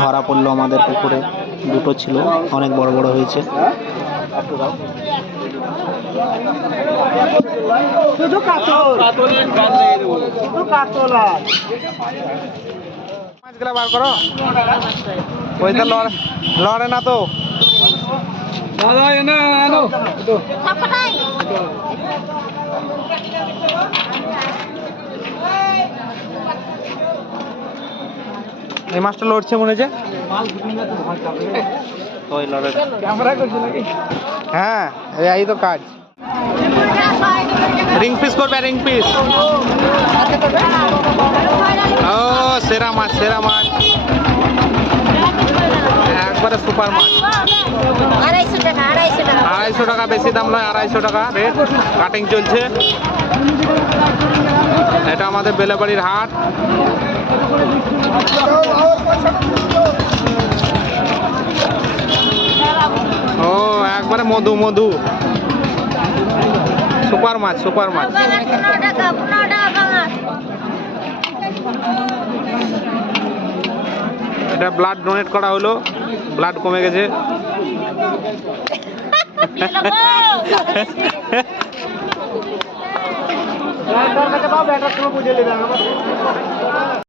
ধরা পড়লো আমাদের পুকুরে, দুটো ছিল, অনেক বড় বড় হয়েছে। শুধু মাছগুলা বার করো, ওইটা লড়ে না তো। এই মাছটা লড়ছে মনে হচ্ছে। হ্যাঁ, এই তো কাজ। রিং পিস করবে, রিং পিস। ও সেরা মাছ, সেরা মাছ, একবারে সুপার মাছ। 250 টাকা, 250 টাকা। 250 টাকা, বেশি দাম নয়, 250 টাকা রেট। কাটিং চলছে। এটা আমাদের বেলেবাড়ির হাট। ও একবারে মধু মধু, সুপার মাছ, সুপার মাছ। 15 টাকা, 15 টাকা। এটা ব্লাড ডোনেট করা হলো, ব্লাড কমে গেছে।